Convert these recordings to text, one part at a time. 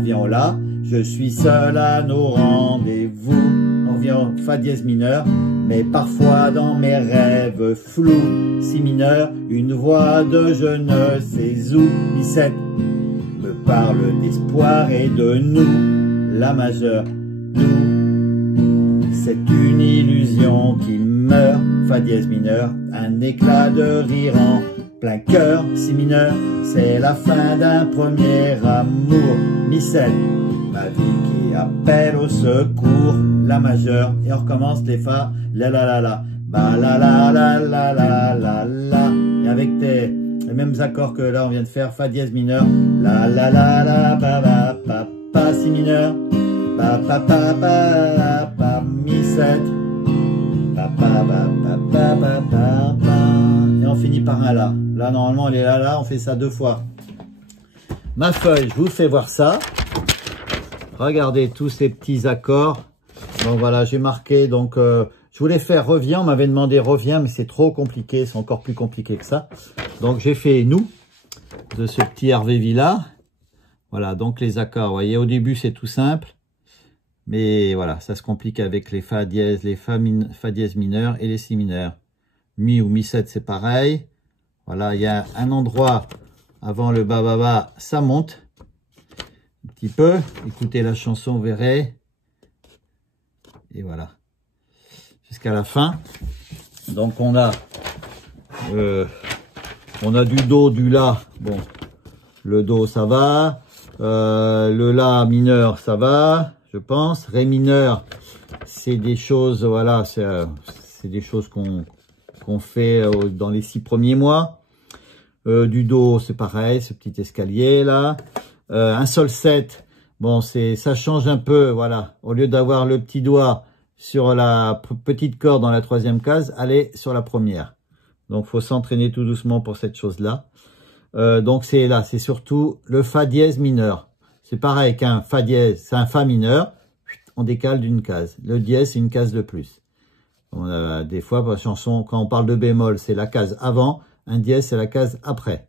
revient au La. Je suis seul à nos rendez-vous. On revient au Fa dièse mineur. Mais parfois dans mes rêves flous, Si mineur, une voix de je ne sais où, Mi7, me parle d'espoir et de nous, La majeur, nous. C'est une illusion qui meurt, Fa dièse mineur, un éclat de rire en plein cœur, Si mineur, c'est la fin d'un premier amour, Mi7, ma vie qui appelle au secours, La majeure, et on recommence les Fa, la, ba la la la la la la la, et avec les mêmes accords que là on vient de faire, Fa dièse mineur, la la la la ba ba pa pa, Si mineur, pa pa pa pa pa, Mi7, pa pa pa pa pa pa pa pa, et on finit par un La. Là normalement elle est là, on fait ça 2 fois. Ma feuille, je vous fais voir ça. Regardez tous ces petits accords. Donc voilà, j'ai marqué, donc je voulais faire reviens, on m'avait demandé reviens, mais c'est trop compliqué, c'est encore plus compliqué que ça. Donc j'ai fait nous, de ce petit Hervé Villa. Voilà, donc les accords, vous voyez, au début c'est tout simple, mais voilà, ça se complique avec les Fa dièse, les Fa dièse mineur et les Si mineurs. Mi ou Mi7 c'est pareil. Voilà, il y a un endroit avant le ba ba ba, ça monte un petit peu. Écoutez la chanson, vous verrez. Et voilà, jusqu'à la fin. Donc on a du Do, du La. Bon, le Do ça va, le La mineur ça va, je pense. Ré mineur, c'est des choses, voilà, c'est des choses qu'on fait dans les 6 premiers mois. Du Do c'est pareil, ce petit escalier là. Un Sol 7. Bon, ça change un peu, voilà. Au lieu d'avoir le petit doigt sur la petite corde dans la 3e case, allez sur la première. Donc, faut s'entraîner tout doucement pour cette chose-là. Donc, c'est là, c'est surtout le Fa dièse mineur. C'est pareil qu'un Fa dièse, c'est un Fa mineur. On décale d'une case. Le dièse, c'est une case de plus. On a, des fois, pour la chanson, quand on parle de bémol, c'est la case avant. Un dièse, c'est la case après.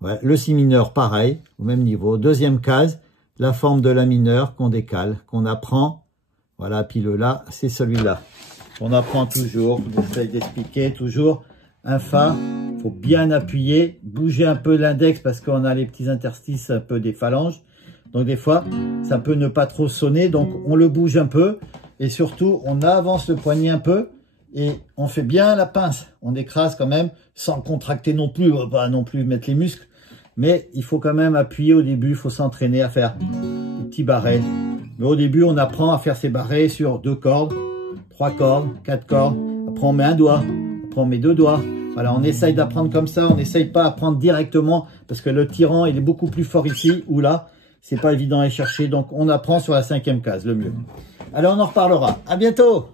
Ouais, le Si mineur, pareil, au même niveau. 2e case, la forme de La mineur qu'on décale, qu'on apprend. Voilà, puis le La, c'est celui-là. On apprend toujours, j'essaie d'expliquer toujours. Un Fa, faut bien appuyer, bouger un peu l'index parce qu'on a les petits interstices un peu des phalanges. Donc des fois, ça peut ne pas trop sonner, donc on le bouge un peu. Et surtout, on avance le poignet un peu et on fait bien la pince. On écrase quand même, sans contracter non plus, on va pas non plus mettre les muscles. Mais il faut quand même appuyer au début, il faut s'entraîner à faire des petits barrets. Mais au début, on apprend à faire ces barrets sur 2 cordes, 3 cordes, 4 cordes. Après, on met un doigt, après, on met 2 doigts. Voilà, on essaye d'apprendre comme ça, on n'essaye pas d'apprendre directement parce que le tyran, il est beaucoup plus fort ici ou là. C'est pas évident à chercher, donc on apprend sur la 5e case, le mieux. Alors, on en reparlera. À bientôt!